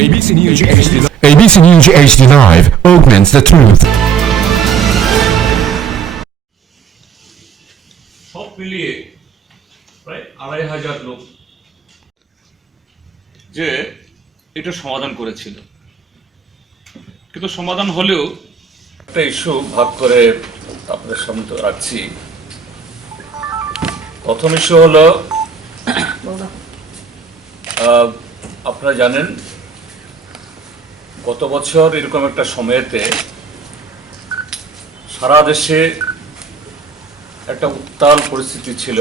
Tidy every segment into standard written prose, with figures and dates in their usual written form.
ABC News HD, ABC News HD Live augments the truth. সব মিলিয়ে প্রায় ২,৫০০ লোক যে এটা সমাধান করেছিল, কিন্তু সমাধান হলেও একটা ইস্যু ভাগ করে আপনাদের সামনে তো রাখছি। প্রথম ইস্যু হলো, আপনারা জানেন গত বছর এরকম একটা সময়েতে সারা দেশে একটা উত্তাল পরিস্থিতি ছিল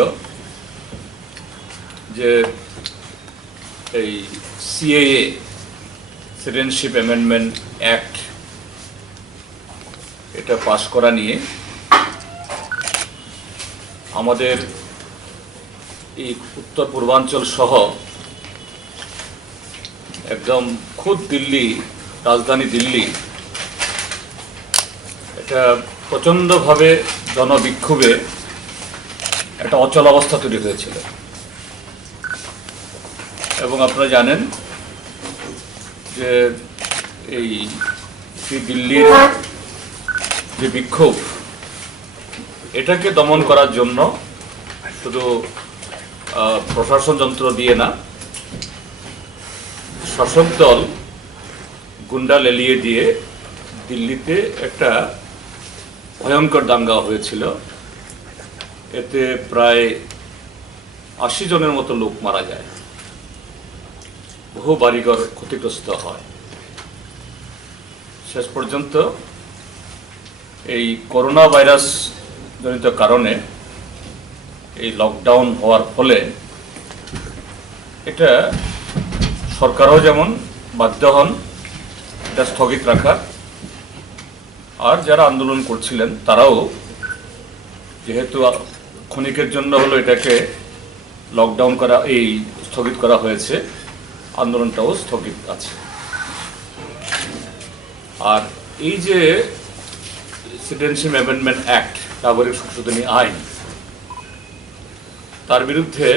যে এই সিএএ সিটিজেনশিপ অ্যামেন্ডমেন্ট অ্যাক্ট এটা পাশ করা নিয়ে আমাদের এই উত্তর পূর্বাঞ্চল সহ একদম খুদ দিল্লি, রাজধানী দিল্লি, এটা প্রচণ্ডভাবে জনবিক্ষোভে একটা অচল অবস্থা তৈরি হয়েছিল। এবং আপনারা জানেন যে এই দিল্লির যে বিক্ষোভ, এটাকে দমন করার জন্য শুধু প্রশাসন যন্ত্র দিয়ে না, শাসক দল গুন্ডা লেলিয়ে দিয়ে দিল্লিতে একটা ভয়ঙ্কর দাঙ্গা হয়েছিল। এতে প্রায় ৮০ জনের মতো লোক মারা যায়, বহু বাড়িঘর ক্ষতিগ্রস্ত হয়। শেষ পর্যন্ত এই করোনা ভাইরাস জনিত কারণে এই লকডাউন হওয়ার ফলে এটা সরকারও যেমন বাধ্য হন এটা স্থগিত রাখার, আর যারা আন্দোলন করছিলেন তারাও, যেহেতু ক্ষণিকের জন্য হলো এটাকে লকডাউন করা, এই স্থগিত করা হয়েছে, আন্দোলনটাও স্থগিত আছে। আর এই যে সিটিজেনশিপ অ্যামেন্ডমেন্ট অ্যাক্ট, নাগরিক সংশোধনী আইন, তার বিরুদ্ধে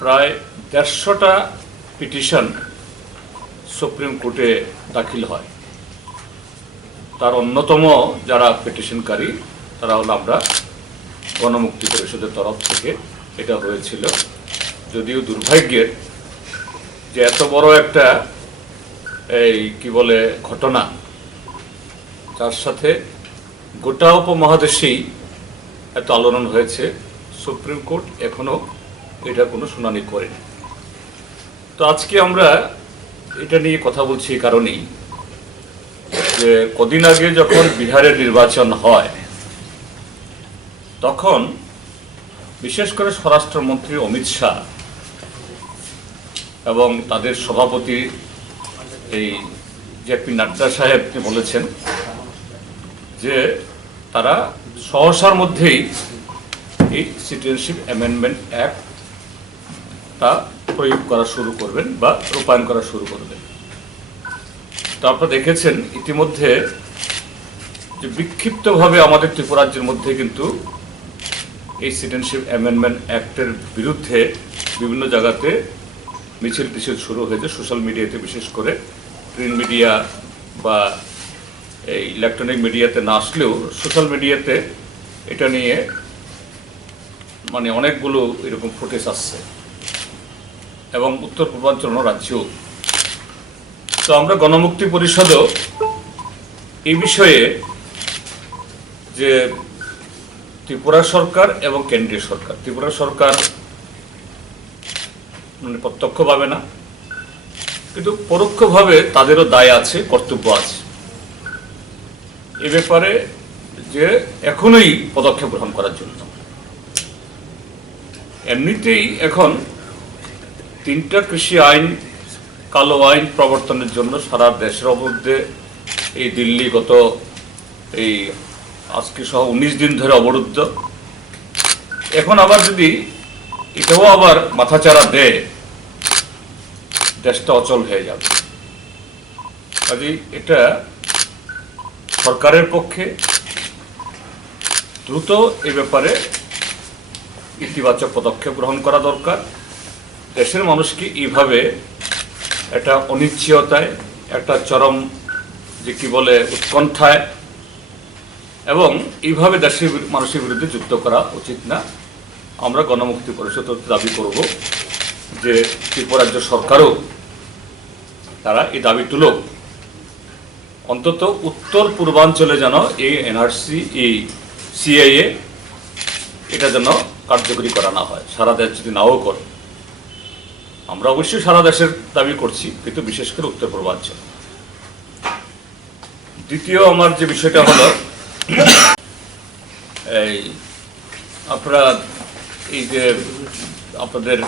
প্রায় ১৫০টা পিটিশন সুপ্রিম কোর্টে দাখিল হয়। তার অন্যতম যারা পিটিশনকারী তারা হলো আমরা গণমুক্তি পরিষদের তরফ থেকে এটা হয়েছিল। যদিও দুর্ভাগ্যের যে এত বড় একটা এই কি বলে ঘটনা, যার সাথে গোটা উপমহাদেশেই এত আলোড়ন হয়েছে, সুপ্রিম কোর্ট এখনো এটা কোনো শুনানি করেনি। তো আজকে আমরা এটা নিয়ে কথা বলছি এই কারণেই যে কদিন আগে যখন বিহারের নির্বাচন হয়, তখন বিশেষ করে স্বরাষ্ট্রমন্ত্রী অমিত শাহ এবং তাদের সভাপতি এই জেপি নাড্ডা সাহেব বলেছেন যে তারা সহসার মধ্যেই এই সিটিজেনশিপ অ্যামেন্ডমেন্ট অ্যাক্ট তা প্রয়োগ করা শুরু করবেন বা রূপায়ণ করা শুরু করবেন। তো আপনারা দেখেছেন ইতিমধ্যে যে বিক্ষিপ্তভাবে আমাদের ত্রিপুরা রাজ্যের মধ্যে কিন্তু এই সিটিজেনশিপ অ্যামেন্ডমেন্ট অ্যাক্টের বিরুদ্ধে বিভিন্ন জায়গাতে মিছিল টিছিল শুরু হয়েছে, সোশ্যাল মিডিয়াতে, বিশেষ করে প্রিন্ট মিডিয়া বা এই ইলেকট্রনিক মিডিয়াতে না আসলেও সোশ্যাল মিডিয়াতে এটা নিয়ে মানে অনেকগুলো এরকম ফুটেজ আসছে, এবং উত্তর পূর্বাঞ্চল রাজ্যেও। তো আমরা গণমুক্তি পরিষদও এই বিষয়ে যে ত্রিপুরা সরকার এবং কেন্দ্রীয় সরকার, ত্রিপুরা সরকার মানে প্রত্যক্ষভাবে না, কিন্তু পরোক্ষভাবে তাদেরও দায় আছে, কর্তব্য আছে এ ব্যাপারে, যে এখনই পদক্ষেপ গ্রহণ করার জন্য। এমনিতেই এখন 3টা কৃষি আইন, কালো আইন প্রবর্তনের জন্য সারা দেশের মধ্যে এই দিল্লি গত এই আজকে সহ 19 দিন ধরে অবরুদ্ধ। এখন আবার যদি এটাও আবার মাথাচাড়া দেয়, দেশটা অচল হয়ে যাবে। কাজেই এটা সরকারের পক্ষে দ্রুত এ ব্যাপারে ইতিবাচক পদক্ষেপ গ্রহণ করা দরকার। দেশের মানুষকে এইভাবে একটা অনিশ্চয়তায়, একটা চরম যে কি বলে উৎকণ্ঠায়, এবং এইভাবে দেশের মানুষের বিরুদ্ধে যুদ্ধ করা উচিত না। আমরা গণমুক্তি পরিষদ দাবি করব যে ত্রিপুরা রাজ্য সরকারও তারা এই দাবি তুলুক, অন্তত উত্তর পূর্বাঞ্চলে যেন এই এনআরসি, এই সিএএ এটা যেন কার্যকরী করা না হয়, সারা দেশ যদি নাও করে। আমরা অবশ্যই সারা দেশের দাবি করছি, কিন্তু বিশেষ করে উত্তর পূর্বাঞ্চল। দ্বিতীয় আমার যে বিষয়টা হলো, এই আপনারা এই যে আপনাদের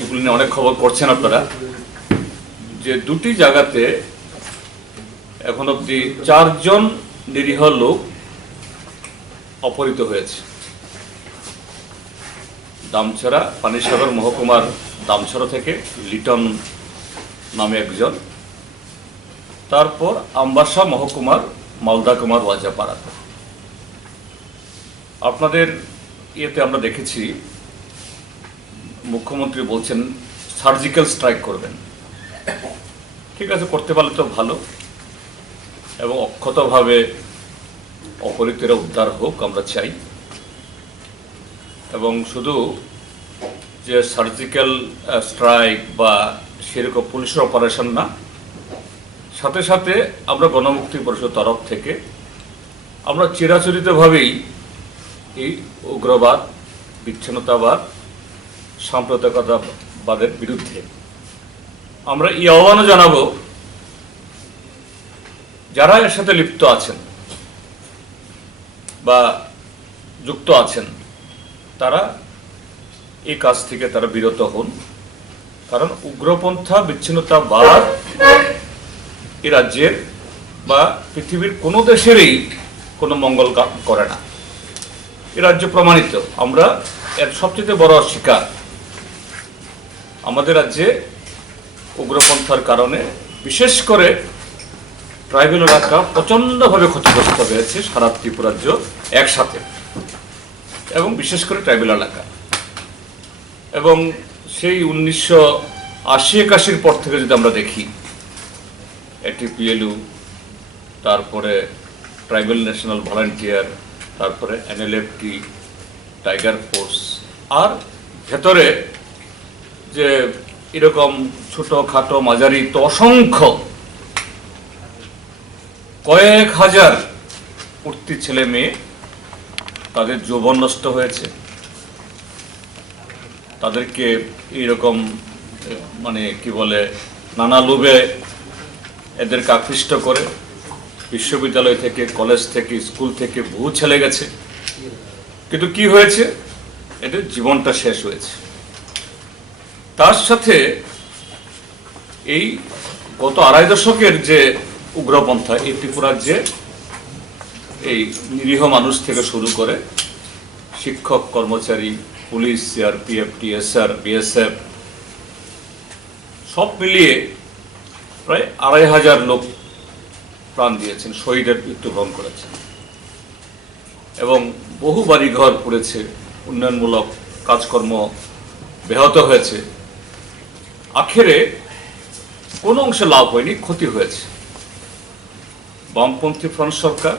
এগুলো নিয়ে অনেক খবর করছেন আপনারা, যে দুটি জায়গাতে এখন অব্দি 4 জন নিরীহ লোক অপহৃত হয়েছে। দামছড়া, পানিসাগর মহকুমার দামছড়া থেকে লিটন নামে একজন, তারপর আমবাসা মহকুমার মালদা কুমার ওয়াজাপাড়া। আপনাদের ইয়েতে আমরা দেখেছি মুখ্যমন্ত্রী বলছেন সার্জিক্যাল স্ট্রাইক করবেন। ঠিক আছে, করতে পারলে তো ভালো, এবং অক্ষতভাবে অপহৃতরা উদ্ধার হোক আমরা চাই। এবং শুধু যে সার্জিক্যাল স্ট্রাইক বা সেরকম পুলিশের অপারেশন না, সাথে সাথে আমরা গণমুক্তি পরিষদ তরফ থেকে আমরা চিরাচরিতভাবেই এই উগ্রবাদ, বিচ্ছিন্নতাবাদ, সাম্প্রদায়িকতাবাদের বিরুদ্ধে আমরা এই আহ্বানও জানাবো, যারা এর সাথে লিপ্ত আছেন বা যুক্ত আছেন তারা এই কাজ থেকে তারা বিরত হন। কারণ উগ্রপন্থা, বিচ্ছিন্নতাবাদ এই রাজ্যের বা পৃথিবীর কোনো দেশেরই কোনো মঙ্গল করে না। এই রাজ্য প্রমাণিত, আমরা এর সবচেয়ে বড় শিকার। আমাদের রাজ্যে উগ্রপন্থার কারণে বিশেষ করে ট্রাইবেল এলাকা প্রচণ্ডভাবে ক্ষতিগ্রস্ত হয়েছে, সারা ত্রিপুরা রাজ্য একসাথে, এবং বিশেষ করে ট্রাইবেল এলাকা। এবং সেই 1980-81 পর থেকে যদি আমরা দেখি, এটিপিএলইউ, তারপরে ট্রাইবেল ন্যাশনাল ভলান্টিয়ার, তারপরে এনএলএফটি, টাইগার ফোর্স, আর ভেতরে যে এরকম ছোটখাটো মাঝারি তো অসংখ্য কয়েক হাজার উঠতি ছেলে মেয়ে, তাদের যৌবন নষ্ট হয়েছে। তাদেরকে এইরকম মানে কি বলে নানা লোভে এদেরকে আকৃষ্ট করে বিশ্ববিদ্যালয় থেকে, কলেজ থেকে, স্কুল থেকে বহু ছেলে গেছে, কিন্তু কি হয়েছে, এদের জীবনটা শেষ হয়েছে। তার সাথে এই গত 2.5 দশকের যে উগ্রপন্থা, এই ত্রিপুরার যে এই নিরীহ মানুষ থেকে শুরু করে শিক্ষক, কর্মচারী, পুলিশ, সিআরপিএফ, টিএসআর, বিএসএফ, সব মিলিয়ে প্রায় 2,500 লোক প্রাণ দিয়েছেন, শহীদের মৃত্যুবরণ করেছেন, এবং বহু বাড়িঘর পড়েছে, উন্নয়নমূলক কাজকর্ম ব্যাহত হয়েছে। আখেরে কোনো অংশে লাভ হয়নি, ক্ষতি হয়েছে। বামপন্থী ফ্রন্ট সরকার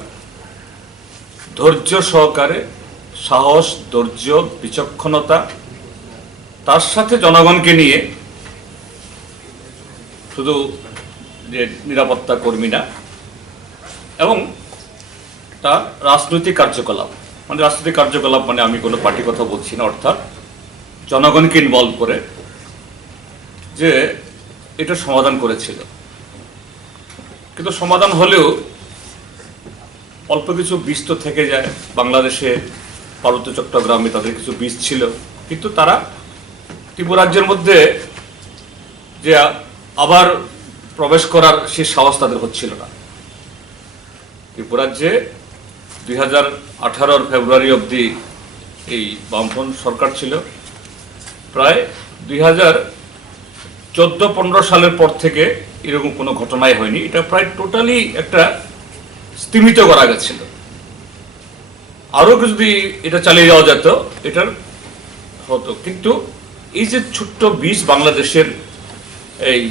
ধৈর্য সহকারে, সাহস, ধৈর্য, বিচক্ষণতা, তার সাথে জনগণকে নিয়ে, শুধু যে নিরাপত্তা কর্মী না, এবং তার রাজনৈতিক কার্যকলাপ, রাজনৈতিক কার্যকলাপ মানে আমি কোনো পার্টি কথা বলছি না, অর্থাৎ জনগণকে ইনভলভ করে যে এটা সমাধান করেছিল। কিন্তু সমাধান হলেও অল্প কিছু বীজ তো থেকে যায়। বাংলাদেশে পার্বত্য চট্টগ্রামে তাদের কিছু বীজ ছিল, কিন্তু তারা ত্রিপুরা রাজ্যের মধ্যে যে আবার প্রবেশ করার সে সাহস তাদের হচ্ছিল না। ত্রিপুরা রাজ্যে 2018 ফেব্রুয়ারি অবধি এই বামফ্রন্ট সরকার ছিল। প্রায় 2014-15 সালের পর থেকে এরকম কোনো ঘটনাই হয়নি। এটা প্রায় টোটালি একটা স্তীমিত করা গেছিল। আরও যদি এটা চালিয়ে যাওয়া যেত এটার হতো, কিন্তু এই যে ছোট্ট বীজ বাংলাদেশের এই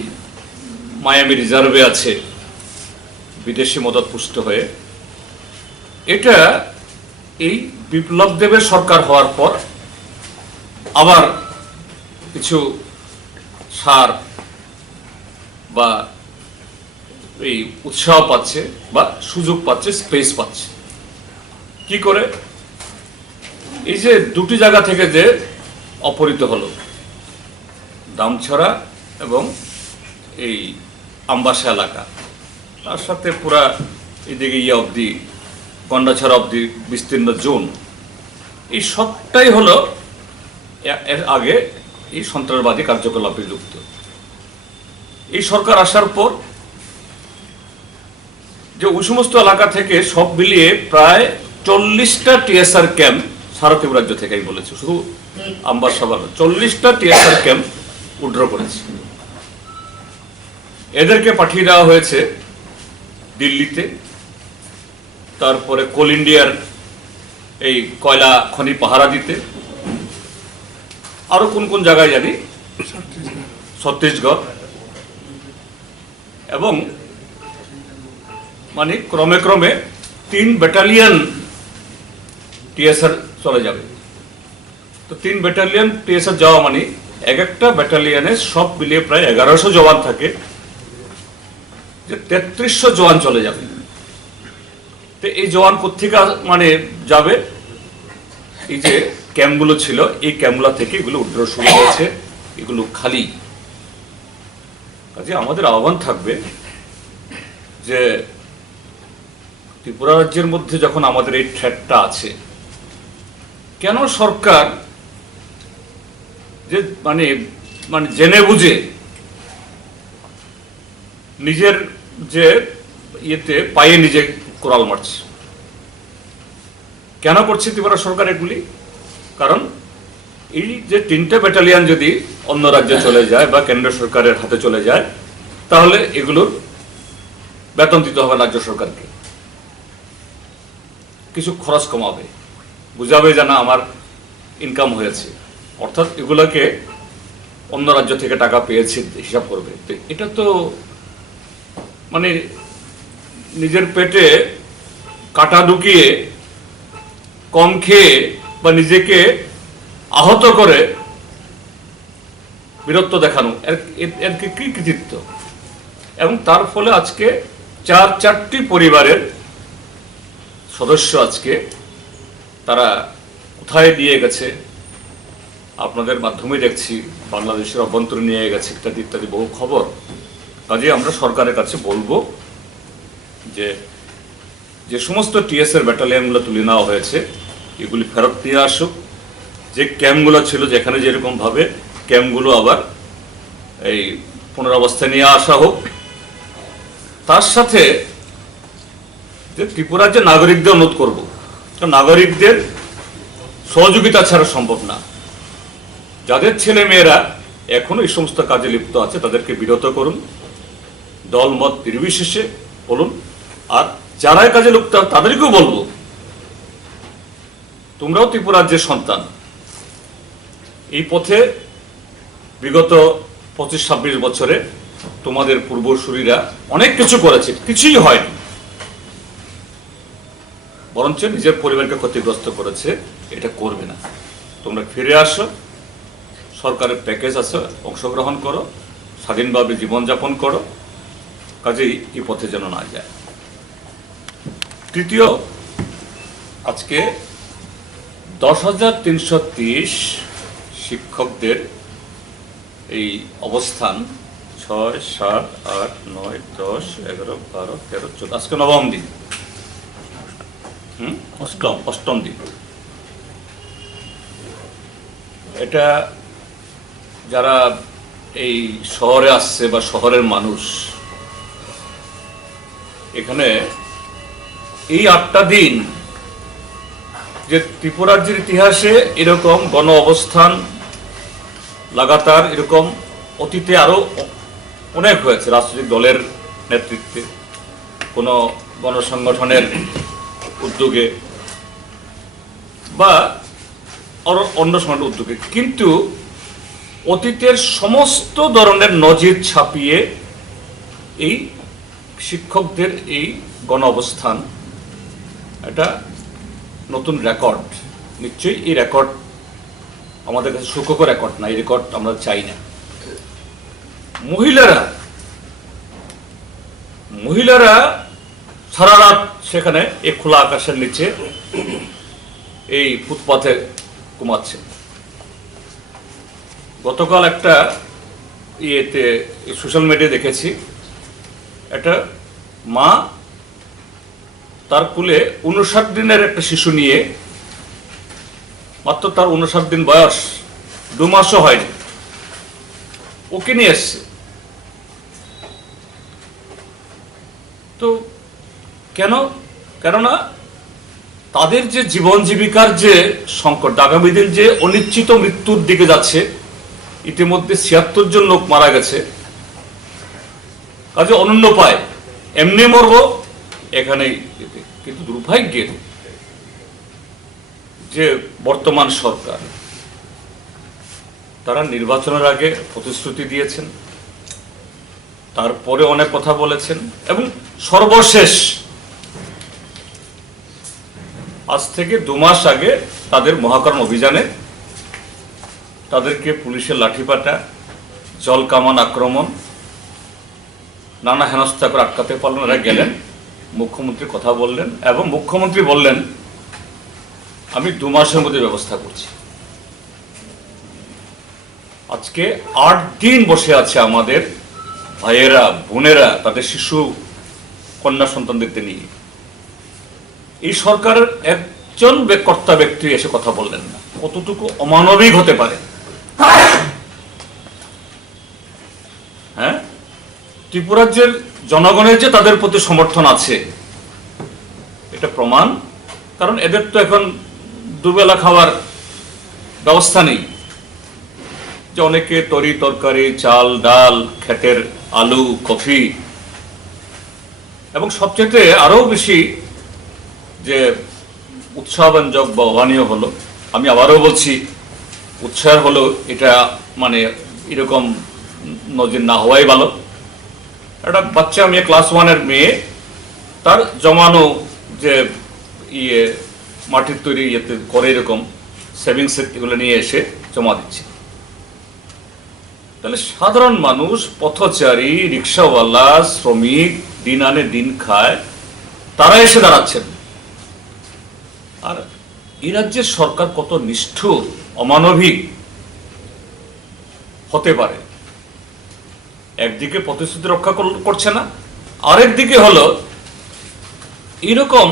মায়ামি রিজার্ভে আছে বিদেশি মদত পুষ্ট হয়ে, এটা এই বিপ্লব দেবের সরকার হওয়ার পর আবার কিছু সার বা এই উৎসাহ পাচ্ছে বা সুযোগ পাচ্ছে, স্পেস পাচ্ছে। কি করে? এই যে দুটি জায়গা থেকে যে অপহৃত হলো, দামছড়া এবং এই আমবাসা এলাকা, তার সাথে পুরা এদিকে অবধি গন্ডাছড়া অবধি বিস্তীর্ণ জোন, এই সবটাই হলো এর আগে এই সন্ত্রাসবাদী কার্যকলাপে যুক্ত। এই সরকার আসার পর যে ওই সমস্ত এলাকা থেকে সব মিলিয়ে প্রায় 40টা টিএসআর ক্যাম্প সারা ত্রিপুরা রাজ্য থেকেই বলেছে, শুধু আমবাসা 40টা টিএসআর ক্যাম্প উড্র করেছে। এদেরকে পাঠিয়ে দেওয়া হয়েছে দিল্লিতে, তারপরে কোল ইন্ডিয়ার এই কয়লা খনি পাহারা দিতে, আরো কোন কোন জায়গায় জানি, ছত্তিশগড়, এবং মানে ক্রমে ক্রমে 3 ব্যাটালিয়ন টিএসআর চলে যাবে। তো 3 ব্যাটালিয়ন টিএসআর যাওয়া মানে এক একটা ব্যাটালিয়নে সব মিলিয়ে প্রায় 1100 জওয়ান থাকে, যে 3300 জওয়ান চলে যাবে। তো এই জওয়ান কোথেকে মানে যাবে? এই যে ক্যাম্পগুলো ছিল, এই ক্যাম্পগুলো থেকে এগুলো উড্র শুরু হয়েছে, এগুলো খালি। কাজে আমাদের আহ্বান থাকবে যে ত্রিপুরা রাজ্যের মধ্যে যখন আমাদের এই থ্রেটটা আছে, কেন সরকার যে মানে মানে জেনে বুঝে নিজের যে ইয়েতে পায়ে নিজে কোরাল মারছে? কেন করছে ত্রিপুরা সরকার এগুলি? কারণ এই যে 3টে ব্যাটালিয়ন যদি অন্য রাজ্যে চলে যায় বা কেন্দ্র সরকারের হাতে চলে যায়, তাহলে এগুলোর বেতন দিতে হবে রাজ্য সরকারকে, কিছু খরচ কমাবে, বুঝাবে যে না আমার ইনকাম হয়েছে, অর্থাৎ এগুলোকে অন্য রাজ্য থেকে টাকা পেয়েছে হিসাব করবে। তো এটা তো মানে নিজের পেটে কাটা ঢুকিয়ে কম খেয়ে বা নিজেকে আহত করে বীরত্ব দেখানো, এর কি কৃতিত্ব? এবং তার ফলে আজকে 4টি পরিবারের সদস্য আজকে তারা কোথায় নিয়ে গেছে, আপনাদের মাধ্যমে দেখছি বাংলাদেশের অভ্যন্তরে নিয়ে গেছে ইত্যাদি ইত্যাদি বহু খবর। কাজে আমরা সরকারের কাছে বলবো যে যে সমস্ত টিএসআর ব্যাটালিয়নগুলো তুলে নেওয়া হয়েছে এগুলি ফেরত নিয়ে আসুক, যে ক্যাম্পগুলো ছিল যেখানে যেরকম ভাবে ক্যাম্পগুলো আবার এই পুনরাবস্থায় নিয়ে আসা হোক। তার সাথে যে ত্রিপুরার যে নাগরিকদের অনুরোধ করব, নাগরিকদের সহযোগিতা ছাড়া সম্ভব না। যাদের ছেলে মেয়েরা এখনো এই সমস্ত কাজে লিপ্ত আছে তাদেরকে বিরত করুন, দলমত নির্বিশেষে বলুন। আর যারা এই কাজে লিপ্ত তাদেরকেও বলবো, তোমরাও ত্রিপুরার যে সন্তান, এই পথে বিগত 25-26 বছরে তোমাদের পূর্বসূরীরা অনেক কিছু করেছে, কিছুই হয়নি, বরঞ্চ নিজের পরিবারকে ক্ষতিগ্রস্ত করেছে। এটা করবে না। তোমরা ফিরে আসো, সরকারের প্যাকেজ আছে, অংশগ্রহণ করো, স্বাধীনভাবে জীবনযাপন করো, কাজেই এই পথে যেন না যায়। তৃতীয়, আজকে 10,330 শিক্ষকদের এই অবস্থান 6, 7, 8, 9, 10, 11, 12, 13, 14, আজকে 9ম দিন, অষ্টম দিন। এটা যারা এই শহরে আসছে বা শহরের মানুষ, এখানে এই 8টা দিন যে ত্রিপুরা রাজ্যের ইতিহাসে এরকম গণ অবস্থান লাগাতার এরকম অতীতে আরো অনেক হয়েছে, রাজনৈতিক দলের নেতৃত্বে, কোনো গণসংগঠনের উদ্যোগে বা অন্য সংগঠনের উদ্যোগে, কিন্তু অতীতের সমস্ত ধরনের নজির ছাপিয়ে এই শিক্ষকদের এই গণ অবস্থান এটা নতুন রেকর্ড। নিশ্চয়ই এই রেকর্ড আমাদের কাছে সুখকর রেকর্ড না, এই রেকর্ড আমরা চাই না। মহিলারা সারা রাত সেখানে এই খোলা আকাশের নিচে এই ফুটপাথে ঘুমাচ্ছে। গতকাল একটা ইয়েতে সোশ্যাল মিডিয়ায় দেখেছি, একটা মা তার কুলে 59 দিনের একটা শিশু নিয়ে, মাত্র তার 59 দিন বয়স, 2 মাসও হয়নি, ওকে নিয়ে এসছে। তো কেননা তাদের যে জীবন জীবিকার যে সংকট, আগামী দিন যে অনিশ্চিত মৃত্যুর দিকে যাচ্ছে, ইতিমধ্যে 76 জন লোক মারা গেছে, কাজে অনন্য পায় এমনি মরব এখানেই। কিন্তু দুর্ভাগ্যের যে বর্তমান সরকার, তারা নির্বাচনের আগে প্রতিশ্রুতি দিয়েছেন, তারপরে অনেক কথা বলেছেন, এবং সর্বশেষ আজ থেকে 2 মাস আগে তাদের মহাকরণ অভিযানে তাদেরকে পুলিশের লাঠিপাটা, জল কামান আক্রমণ, নানা হেনস্থা করে আটকাতে পারলেন। এরা গেলেন, মুখ্যমন্ত্রী কথা বললেন, এবং মুখ্যমন্ত্রী বললেন আমি 2 মাসের মধ্যে ব্যবস্থা করছি। আজকে 8 দিন বসে আছে আমাদের ভাইয়েরা, বোনেরা তাদের শিশু কন্যা সন্তানদের নিয়ে। এই সরকারের একজন কর্তা ব্যক্তি এসে কথা বললেন না। কতটুকু অমানবিক হতে পারে? হ্যাঁ, ত্রিপুরাজ্যের জনগণের যে তাদের প্রতি সমর্থন আছে এটা প্রমাণ। কারণ এদের তো এখন দুবেলা খাওয়ার ব্যবস্থা নেই, যে অনেকে তরি তরকারি, চাল ডাল, ক্ষেতের আলু, কফি, এবং সবচেয়ে আরো বেশি যে উৎসাহব্যঞ্জক বা অভানীয় হলো, আমি আবারও বলছি উৎসাহ হলো, এটা মানে এরকম নজির না হওয়াই ভালো। একটা বাচ্চা মেয়ে, ক্লাস 1-এর মেয়ে, তার জমানো যে মাটির তৈরি ইয়েতে করে এরকম সেভিংস এগুলো নিয়ে এসে জমা দিচ্ছে। তাহলে সাধারণ মানুষ, পথচারী, রিক্সাওয়ালা, শ্রমিক, দিন আনে দিন খায়, তারা এসে দাঁড়াচ্ছেন। আর এই রাজ্যের সরকার কত নিষ্ঠুর, অমানবিক হতে পারে? একদিকে প্রতিশ্রুতি রক্ষা করছে না, আরেক দিকে হলো এরকম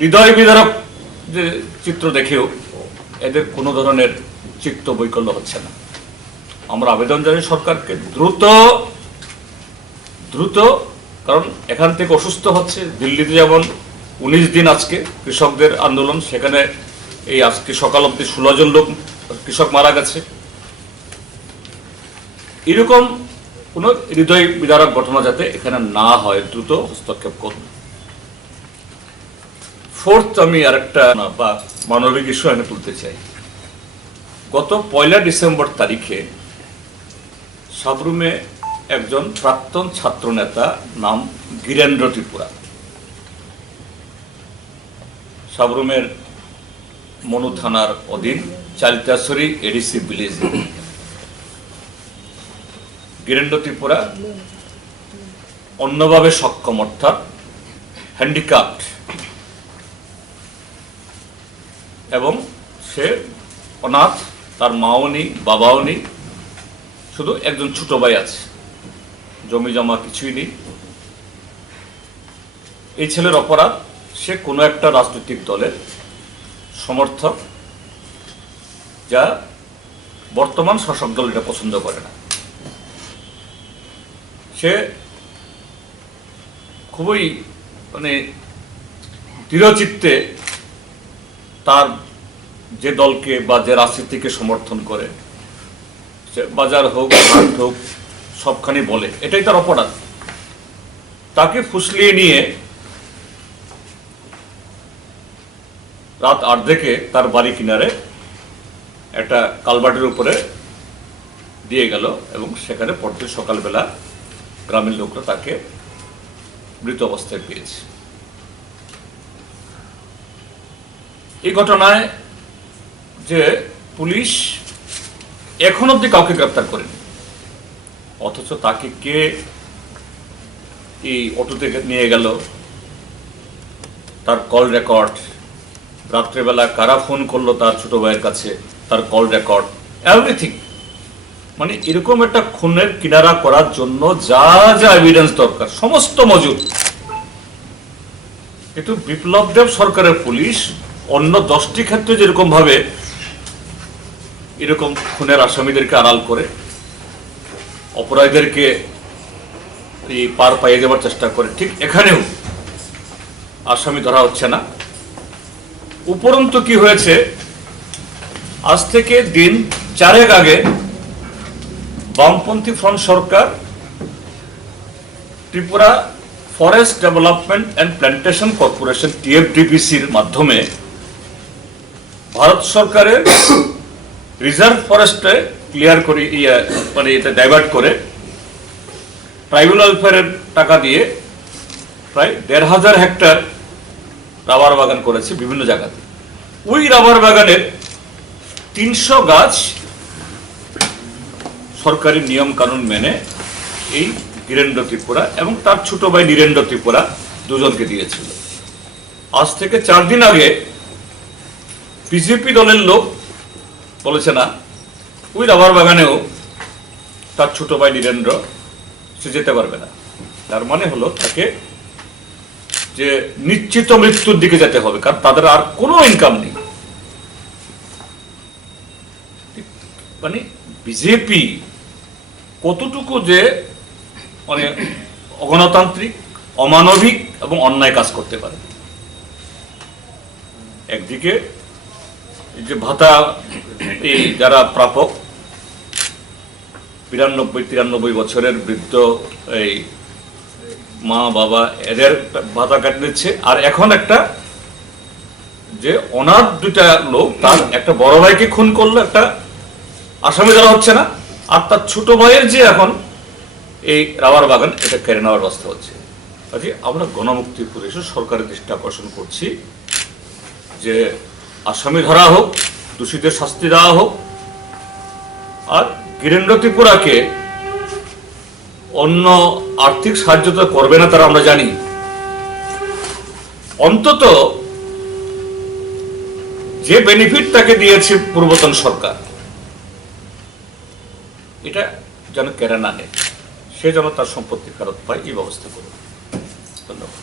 হৃদয় বিদারক যে চিত্র দেখেও এদের কোনো ধরনের চিত্ত বৈকল্য হচ্ছে না। আমরা আবেদন জানাই সরকারকে দ্রুত, কারণ এখান থেকে অসুস্থ হচ্ছে। দিল্লিতে যেমন 19 দিন আজকে কৃষকদের আন্দোলন, সেখানে এই আজকে সকাল অব্দি 16 জন লোক কৃষক মারা গেছে। এরকম কোন হৃদয় বিদারক ঘটনা যাতে এখানে না হয়, দ্রুত হস্তক্ষেপ করুন। ফোর্থ, আমি আরেকটা বা মানবিক ইস্যু আমি তুলতে চাই। গত 1 ডিসেম্বর তারিখে সাবরুমে একজন প্রাক্তন ছাত্র নেতা, নাম গিরেন্দ্র ত্রিপুরা, সাবরুমের মনু থানার অধীন চালিতাছড়ি এডিসি ভিলেজে গিরেন্দ্র ত্রিপুরা অন্যভাবে সক্ষম, অর্থাৎ হ্যান্ডিক্যাপ্ট, এবং সে অনাথ, তার মাও নেই, বাবাও নেই, শুধু একজন ছোট ভাই আছে, জমি জমা কিছুই নেই। এই ছেলের অপরাধ, সে কোনো একটা রাজনৈতিক দলের সমর্থক, যা বর্তমান শাসক দল এটা পছন্দ করে না। সে খুবই মানে দৃঢ়চিত্তে তার যে দলকে বা যে রাজনীতিকে সমর্থন করে, বাজার হোক, হাট হোক, সবখানি বলে, এটাই তার অপরাধ। তাকে ফুসলিয়ে নিয়ে রাত 8 থেকে তার বাড়ি কিনারে একটা কালভার্টের উপরে দিয়ে গেল, এবং সেখানে পরদিন সকালবেলা গ্রামের লোকরা তাকে মৃত অবস্থায় পেয়েছে। এই ঘটনায় যে পুলিশ এখন অব্দি কাউকে গ্রেপ্তার করেনি, অথচ তাকে কে এই অটো থেকে নিয়ে গেল, তার কল রেকর্ড, রাত্রেবেলা কারা ফোন করলো তার ছোট ভাইয়ের কাছে, তার কল রেকর্ড, এভরিথিং, মানে এরকম একটা খুনের কিনারা করার জন্য যা যা এভিডেন্স দরকার সমস্ত মজুদ। কিন্তু বিপ্লব দেব সরকারের পুলিশ অন্য 10টি ক্ষেত্রে যেরকম ভাবে এরকম খুনের আসামিদেরকে আড়াল করে অপরাধীদেরকে পার পাইয়ে দেওয়ার চেষ্টা করে, ঠিক এখানেও আসামি ধরা হচ্ছে না। উপরন্তু কি হয়েছে, আজ থেকে দিন 4 আগে বামপন্থী ফ্রন্ট সরকার Tripura forest development and plantation corporation TFDPCর মাধ্যমে ভারত সরকারের রিজার্ভ ফরেস্টে ক্লিয়ার করে মানে এটা ডাইভার্ট করে ট্রাইবাল ওয়েলফেয়ারের টাকা দিয়ে প্রায় 1,500 হেক্টর রাবার বাগান করেছে বিভিন্ন জায়গাতে। ওই রাবার বাগানের 300 গাছ সরকারি নিয়ম কানুন মেনে এই বীরেন্দ্র ত্রিপুরা এবং তার ছোট ভাই নীরেন্দ্র ত্রিপুরা দুজনকে দিয়েছিল। আজ থেকে 4 দিন আগে বিজেপি দলের লোক বলেছে না, ওই রাবার বাগানেও তার ছোট ভাই নীরেন্দ্র সে যেতে পারবে না। তার মানে হলো তাকে যে নিশ্চিত মৃত্যুর দিকে যেতে হবে, কারণ তাদের আর কোনো ইনকাম নেই। মানে বিজেপি কতটুকু যে মানে অগণতান্ত্রিক, অমানবিক এবং অন্যায় কাজ করতে পারে। একদিকে যে ভাতা এই যারা প্রাপক 92-93 বছরের বৃদ্ধ এই মা বাবা, এদের ভাতা কাটিয়ে দিচ্ছে। আর এখন একটা যে অনাথ 2টা লোক, তার একটা বড় ভাইকে খুন করলো, একটা আসামি ধরা হচ্ছে না, আর তার ছোট ভাইয়ের যে এখন এই রাবার বাগান এটা কেড়ে নেওয়ার ব্যবস্থা হচ্ছে। কাজে আমরা গণমুক্তি পরিষদ সরকারের দৃষ্টি আকর্ষণ করছি যে আসামি ধরা হোক, দোষীদের শাস্তি দেওয়া হোক, আর বীরেন্দ্র ত্রিপুরাকে অন্য আর্থিক সাহায্য তো করবে না তারা, আমরা জানি, অন্তত যে বেনিফিট তাকে দিয়েছে পূর্বতন সরকার এটা যেন কেড়ে না নেয়, সে যেন তার সম্পত্তি ফেরত পায়, এই ব্যবস্থা করবে। ধন্যবাদ।